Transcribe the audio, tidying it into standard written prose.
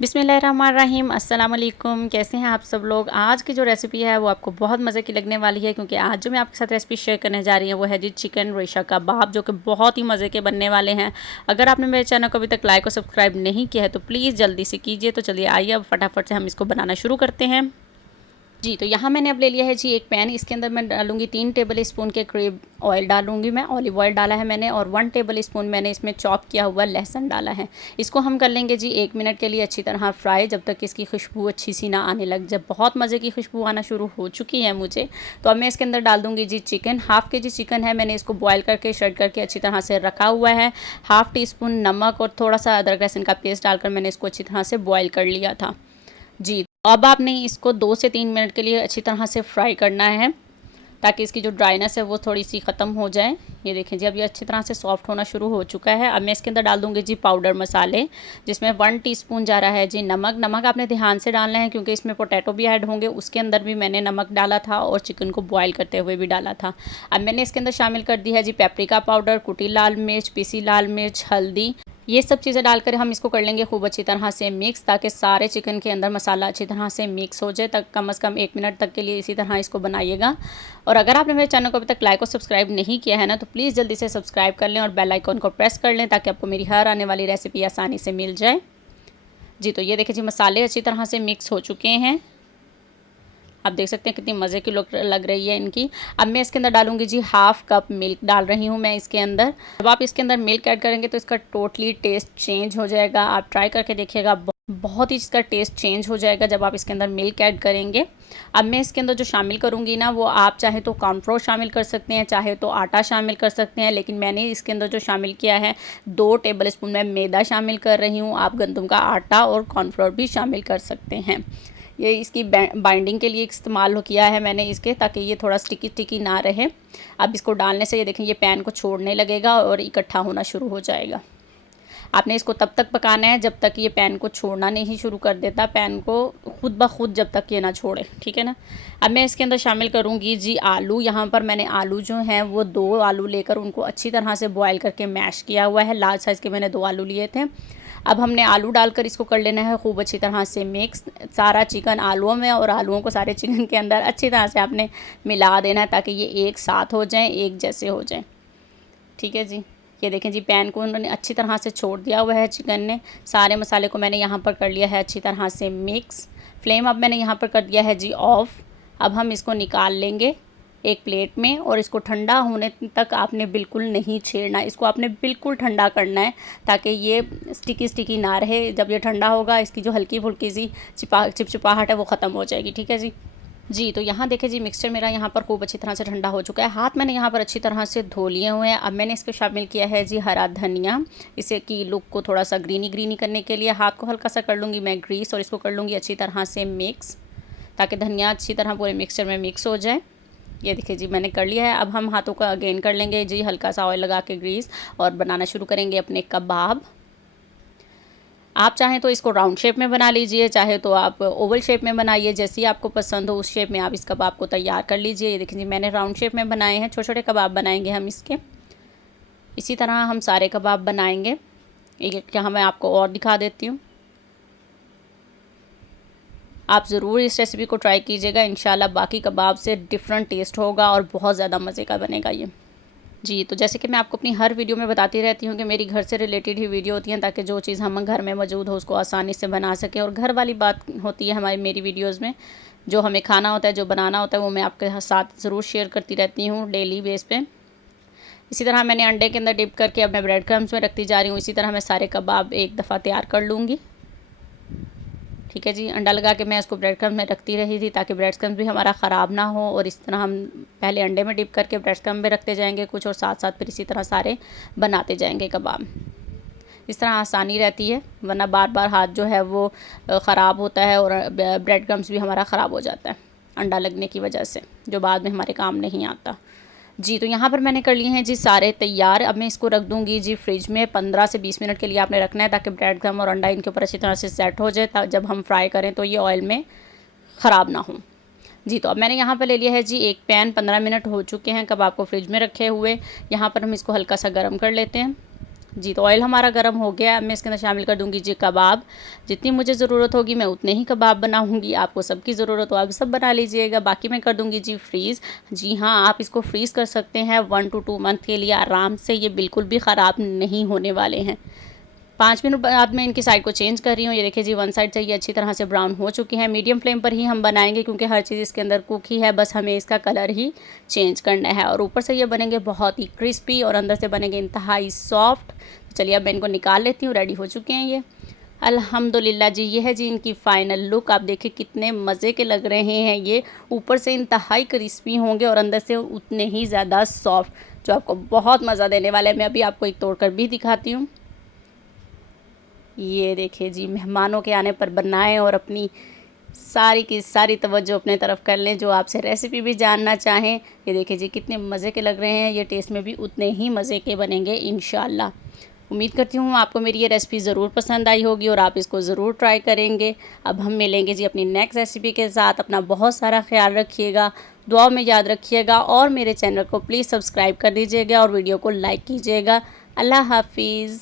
बिस्मिल्लाहिर्रहमानिर्रहीम। अस्सलाम वालेकुम। कैसे हैं आप सब लोग। आज की जो रेसिपी है वो आपको बहुत मज़े की लगने वाली है, क्योंकि आज जो मैं आपके साथ रेसिपी शेयर करने जा रही हूँ वो है जी चिकन रेशा कबाब, जो कि बहुत ही मज़े के बनने वाले हैं। अगर आपने मेरे चैनल को अभी तक लाइक और सब्सक्राइब नहीं किया है तो प्लीज़ जल्दी से कीजिए। तो चलिए आइए अब फटाफट से हम इसको बनाना शुरू करते हैं। जी, तो यहाँ मैंने अब ले लिया है जी एक पैन। इसके अंदर मैं डालूँगी 3 टेबल स्पून के करीब ऑयल डालूँगी मैं। ऑलिव ऑयल डाला है मैंने, और 1 टेबल स्पून मैंने इसमें चॉप किया हुआ लहसुन डाला है। इसको हम कर लेंगे जी 1 मिनट के लिए अच्छी तरह फ्राई, जब तक इसकी खुशबू अच्छी सी ना आने लग। जब बहुत मज़े की खुशबू आना शुरू हो चुकी है मुझे, तो अब मैं इसके अंदर डाल दूँगी जी चिकन। हाफ़ के जी चिकन है, मैंने इसको बॉयल करके शर्ट करके अच्छी तरह से रखा हुआ है। हाफ़ टी स्पून नमक और थोड़ा सा अदरक लहसुन का पेस्ट डालकर मैंने इसको अच्छी तरह से बॉयल कर लिया था। जी, अब आपने इसको 2 से 3 मिनट के लिए अच्छी तरह से फ्राई करना है, ताकि इसकी जो ड्राइनेस है वो थोड़ी सी ख़त्म हो जाए। ये देखें जी, अब ये अच्छी तरह से सॉफ्ट होना शुरू हो चुका है। अब मैं इसके अंदर डाल दूँगी जी पाउडर मसाले, जिसमें 1 टीस्पून जा रहा है जी नमक। नमक आपने ध्यान से डालना है, क्योंकि इसमें पोटैटो भी ऐड होंगे। उसके अंदर भी मैंने नमक डाला था और चिकन को बॉयल करते हुए भी डाला था। अब मैंने इसके अंदर शामिल कर दी है जी पेपरिका पाउडर, कुटी लाल मिर्च, पीसी लाल मिर्च, हल्दी। ये सब चीज़ें डालकर हम इसको कर लेंगे खूब अच्छी तरह से मिक्स, ताकि सारे चिकन के अंदर मसाला अच्छी तरह से मिक्स हो जाए। तक कम से कम 1 मिनट तक के लिए इसी तरह इसको बनाइएगा। और अगर आपने मेरे चैनल को अभी तक लाइक और सब्सक्राइब नहीं किया है ना, तो प्लीज़ जल्दी से सब्सक्राइब कर लें और बेल आइकन को प्रेस कर लें, ताकि आपको मेरी हर आने वाली रेसिपी आसानी से मिल जाए। जी, तो ये देखिए जी, मसाले अच्छी तरह से मिक्स हो चुके हैं। आप देख सकते हैं कितनी मज़े की लग रही है इनकी। अब मैं इसके अंदर डालूंगी जी हाफ़ कप मिल्क डाल रही हूँ मैं इसके अंदर। जब आप इसके अंदर मिल्क ऐड करेंगे तो इसका टोटली टेस्ट चेंज हो जाएगा। आप ट्राई करके देखिएगा, बहुत ही इसका टेस्ट चेंज हो जाएगा जब आप इसके अंदर मिल्क ऐड करेंगे। अब मैं इसके अंदर जो शामिल करूँगी ना, वो आप चाहे तो कॉर्नफ्लोर शामिल कर सकते हैं, चाहे तो आटा शामिल कर सकते हैं। लेकिन मैंने इसके अंदर जो शामिल किया है 2 टेबल स्पून मैं मैदा शामिल कर रही हूँ। आप गंदम का आटा और कॉर्नफ्लोर भी शामिल कर सकते हैं। ये इसकी बाइंडिंग के लिए इस्तेमाल किया है मैंने इसके, ताकि ये थोड़ा स्टिकी स्टिकी ना रहे। अब इसको डालने से ये देखें, ये पैन को छोड़ने लगेगा और इकट्ठा होना शुरू हो जाएगा। आपने इसको तब तक पकाना है जब तक ये पैन को छोड़ना नहीं शुरू कर देता, पैन को खुद ब खुद जब तक ये ना छोड़े, ठीक है ना। अब मैं इसके अंदर शामिल करूँगी जी आलू। यहाँ पर मैंने आलू जो हैं वो 2 आलू लेकर उनको अच्छी तरह से बॉयल करके मैश किया हुआ है। लार्ज साइज़ के मैंने 2 आलू लिए थे। अब हमने आलू डालकर इसको कर लेना है खूब अच्छी तरह से मिक्स। सारा चिकन आलूओं में और आलूओं को सारे चिकन के अंदर अच्छी तरह से आपने मिला देना है, ताकि ये एक साथ हो जाएं, एक जैसे हो जाएं। ठीक है जी, ये देखें जी, पैन को उन्होंने अच्छी तरह से छोड़ दिया हुआ है चिकन ने। सारे मसाले को मैंने यहाँ पर कर लिया है अच्छी तरह से मिक्स। फ्लेम अब मैंने यहाँ पर कर दिया है जी ऑफ़। अब हम इसको निकाल लेंगे एक प्लेट में, और इसको ठंडा होने तक आपने बिल्कुल नहीं छेड़ना। इसको आपने बिल्कुल ठंडा करना है, ताकि ये स्टिकी स्टिकी ना रहे। जब ये ठंडा होगा, इसकी जो हल्की फुल्की सी चिपचिपाहट है वो ख़त्म हो जाएगी। ठीक है जी। जी, तो यहाँ देखें जी, मिक्सचर मेरा यहाँ पर खूब अच्छी तरह से ठंडा हो चुका है। हाथ मैंने यहाँ पर अच्छी तरह से धो लिए हुए हैं। अब मैंने इसको शामिल किया है जी हरा धनिया। इसे की लुक को थोड़ा सा ग्रीनी ग्रीनी करने के लिए हाथ को हल्का सा कर लूँगी मैं ग्रीस, और इसको कर लूँगी अच्छी तरह से मिक्स, ताकि धनिया अच्छी तरह पूरे मिक्सचर में मिक्स हो जाए। ये देखिए जी, मैंने कर लिया है। अब हम हाथों का अगेन कर लेंगे जी हल्का सा ऑयल लगा के ग्रीस, और बनाना शुरू करेंगे अपने कबाब। आप चाहें तो इसको राउंड शेप में बना लीजिए, चाहे तो आप ओवल शेप में बनाइए, जैसी आपको पसंद हो उस शेप में आप इस कबाब को तैयार कर लीजिए। ये देखिए जी, मैंने राउंड शेप में बनाए हैं। छोटे छोटे कबाब बनाएंगे हम इसके। इसी तरह हम सारे कबाब बनाएंगे। एक यहाँ मैं आपको और दिखा देती हूँ। आप ज़रूर इस रेसिपी को ट्राई कीजिएगा, इंशाल्लाह बाकी कबाब से डिफरेंट टेस्ट होगा और बहुत ज़्यादा मज़े का बनेगा ये। जी, तो जैसे कि मैं आपको अपनी हर वीडियो में बताती रहती हूँ कि मेरी घर से रिलेटेड ही वीडियो होती हैं, ताकि जो चीज़ हम घर में मौजूद हो उसको आसानी से बना सकें। और घर वाली बात होती है हमारी मेरी वीडियोज़ में, जो हमें खाना होता है, जो बनाना होता है, वो मैं आपके साथ ज़रूर शेयर करती रहती हूँ डेली बेस पे। इसी तरह मैंने अंडे के अंदर डिप करके अब मैं ब्रेड क्रम्स में रखती जा रही हूँ। इसी तरह मैं सारे कबाब एक दफ़ा तैयार कर लूँगी। ठीक है जी, अंडा लगा के मैं इसको ब्रेड क्रम्स में रखती रही थी, ताकि ब्रेड क्रम्स भी हमारा ख़राब ना हो। और इस तरह हम पहले अंडे में डिप करके ब्रेड क्रम्स में रखते जाएंगे कुछ, और साथ साथ फिर इसी तरह सारे बनाते जाएंगे कबाब। इस तरह आसानी रहती है, वरना बार बार हाथ जो है वो ख़राब होता है, और ब्रेड क्रम्स भी हमारा ख़राब हो जाता है अंडा लगने की वजह से, जो बाद में हमारे काम नहीं आता। जी, तो यहाँ पर मैंने कर लिए हैं जी सारे तैयार। अब मैं इसको रख दूँगी जी फ्रिज में। 15 से 20 मिनट के लिए आपने रखना है, ताकि ब्रेड क्रम्ब और अंडा इनके ऊपर अच्छी तरह से सेट हो जाए, जब हम फ्राई करें तो ये ऑयल में ख़राब ना हो। जी, तो अब मैंने यहाँ पर ले लिया है जी एक पैन। 15 मिनट हो चुके हैं कबाब को फ्रिज में रखे हुए। यहाँ पर हम इसको हल्का सा गर्म कर लेते हैं। जी। तो ऑयल हमारा गर्म हो गया, अब मैं इसके अंदर शामिल कर दूंगी जी कबाब। जितनी मुझे ज़रूरत होगी मैं उतने ही कबाब बनाऊंगी, आपको सबकी ज़रूरत हो आप सब बना लीजिएगा। बाकी मैं कर दूंगी जी फ्रीज़। जी हाँ, आप इसको फ्रीज़ कर सकते हैं 1 to 2 मंथ के लिए आराम से, ये बिल्कुल भी ख़राब नहीं होने वाले हैं। 5 मिनट बाद मैं इनकी साइड को चेंज कर रही हूँ। ये देखिए जी, वन साइड से ये अच्छी तरह से ब्राउन हो चुकी है। मीडियम फ्लेम पर ही हम बनाएंगे क्योंकि हर चीज़ इसके अंदर कुक ही है, बस हमें इसका कलर ही चेंज करना है। और ऊपर से ये बनेंगे बहुत ही क्रिस्पी और अंदर से बनेंगे इंतहाई सॉफ्ट। चलिए अब मैं इनको निकाल लेती हूँ, रेडी हो चुके हैं ये। अल्हम्दुलिल्लाह जी, ये है जी इनकी फ़ाइनल लुक। आप देखिए कितने मज़े के लग रहे हैं ये। ऊपर से इंतहाई क्रिस्पी होंगे और अंदर से उतने ही ज़्यादा सॉफ्ट, जो आपको बहुत मज़ा देने वाला है। मैं अभी आपको एक तोड़कर भी दिखाती हूँ। ये देखिए जी, मेहमानों के आने पर बनाएं और अपनी सारी की सारी तवज्जो अपने तरफ कर लें, जो आपसे रेसिपी भी जानना चाहें। ये देखिए जी कितने मज़े के लग रहे हैं, ये टेस्ट में भी उतने ही मज़े के बनेंगे इंशाल्लाह। उम्मीद करती हूँ आपको मेरी ये रेसिपी ज़रूर पसंद आई होगी और आप इसको ज़रूर ट्राई करेंगे। अब हम मिलेंगे जी अपनी नेक्स्ट रेसिपी के साथ। अपना बहुत सारा ख्याल रखिएगा, दुआ में याद रखिएगा और मेरे चैनल को प्लीज़ सब्सक्राइब कर दीजिएगा और वीडियो को लाइक कीजिएगा। अल्लाह हाफिज़।